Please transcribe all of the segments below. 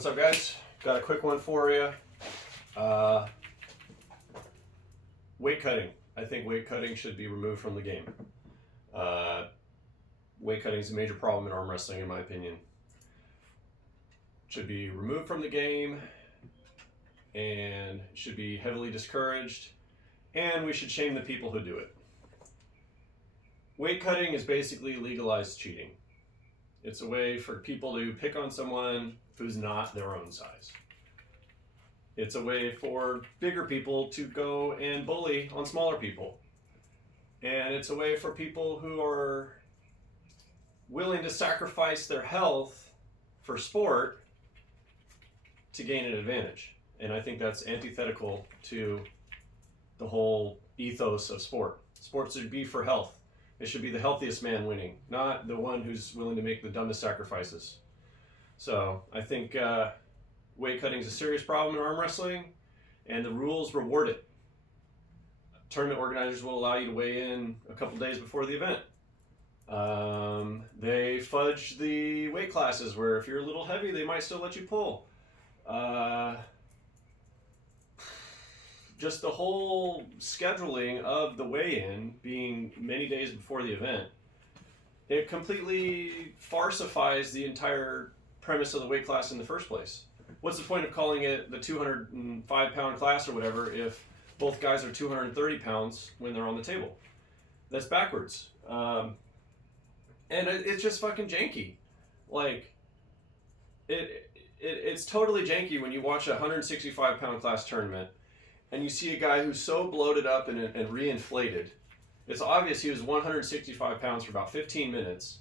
What's up, guys? Got a quick one for you. Weight cutting. I think weight cutting should be removed from the game. Weight cutting is a major problem in arm wrestling, in my opinion. Should be removed from the game and should be heavily discouraged, and we should shame the people who do it. Weight cutting is basically legalized cheating. It's a way for people to pick on someone who's not their own size. It's a way for bigger people to go and bully on smaller people. And it's a way for people who are willing to sacrifice their health for sport to gain an advantage. And I think that's antithetical to the whole ethos of sport. Sports should be for health. It should be the healthiest man winning, not the one who's willing to make the dumbest sacrifices. So I think weight cutting is a serious problem in arm wrestling, and the rules reward it. Tournament organizers will allow you to weigh in a couple days before the event. They fudge the weight classes where if you're a little heavy, they might still let you pull. Just the whole scheduling of the weigh-in being many days before the event, it completely farsifies the entire premise of the weight class in the first place. What's the point of calling it the 205-pound class or whatever if both guys are 230 pounds when they're on the table? That's backwards. And it's just fucking janky. Like, it's totally janky when you watch a 165-pound class tournament and you see a guy who's so bloated up and reinflated. It's obvious he was 165 pounds for about 15 minutes,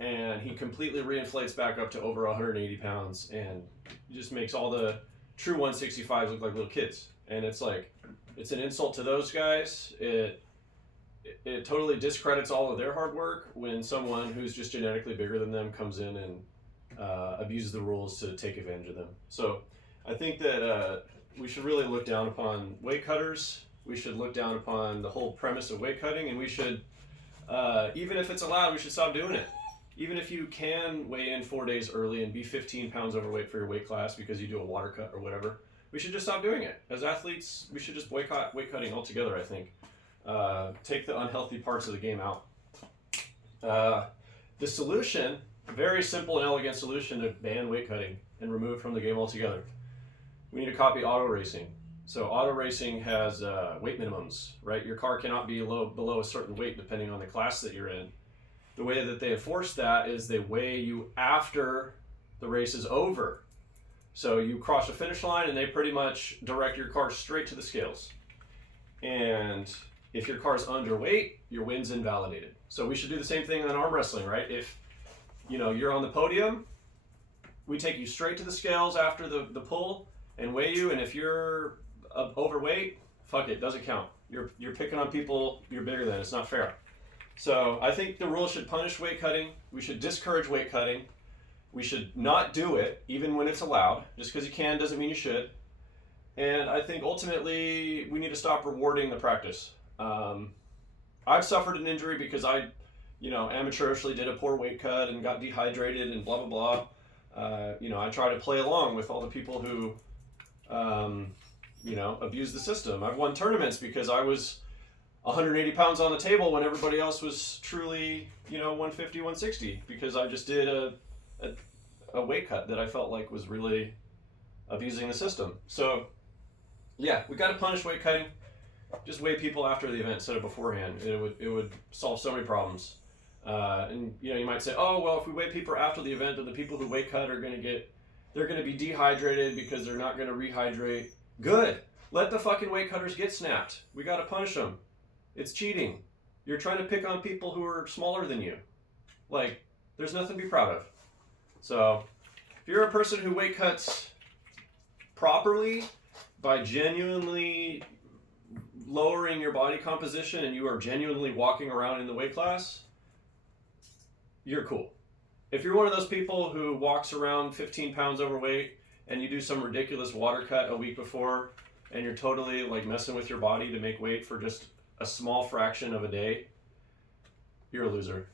and he completely reinflates back up to over 180 pounds and just makes all the true 165s look like little kids. And it's like, it's an insult to those guys. It totally discredits all of their hard work when someone who's just genetically bigger than them comes in and abuses the rules to take advantage of them. So I think that we should really look down upon weight cutters. We should look down upon the whole premise of weight cutting, and we should, even if it's allowed, we should stop doing it. Even if you can weigh in 4 days early and be 15 pounds overweight for your weight class because you do a water cut or whatever, we should just stop doing it. As athletes, we should just boycott weight cutting altogether, I think. Take the unhealthy parts of the game out. The solution, a very simple and elegant solution to ban weight cutting and remove it from the game altogether. We need to copy auto racing. So auto racing has weight minimums, right? Your car cannot be below a certain weight depending on the class that you're in. The way that they enforce that is they weigh you after the race is over. So you cross the finish line and they pretty much direct your car straight to the scales. And if your car's underweight, your win's invalidated. So we should do the same thing on arm wrestling, right? If you're on the podium, we take you straight to the scales after the pull and weigh you, and if you're overweight, fuck it, doesn't count. You're picking on people you're bigger than. It's not fair. So I think the rules should punish weight cutting. We should discourage weight cutting. We should not do it, even when it's allowed. Just because you can doesn't mean you should. And I think ultimately we need to stop rewarding the practice. I've suffered an injury because I, amateurishly did a poor weight cut and got dehydrated and blah, blah, blah. I try to play along with all the people who abuse the system. I've won tournaments because I was 180 pounds on the table when everybody else was truly, 150, 160, because I just did a weight cut that I felt like was really abusing the system. So, yeah, we got to punish weight cutting. Just weigh people after the event instead of beforehand. It would solve so many problems. And you might say, oh well, if we weigh people after the event, then the people who weight cut are going to be dehydrated because they're not going to rehydrate. Good. Let the fucking weight cutters get snapped. We got to punish them. It's cheating. You're trying to pick on people who are smaller than you. Like, there's nothing to be proud of. So, if you're a person who weight cuts properly by genuinely lowering your body composition and you are genuinely walking around in the weight class, you're cool. If you're one of those people who walks around 15 pounds overweight and you do some ridiculous water cut a week before and you're totally like messing with your body to make weight for just a small fraction of a day, you're a loser.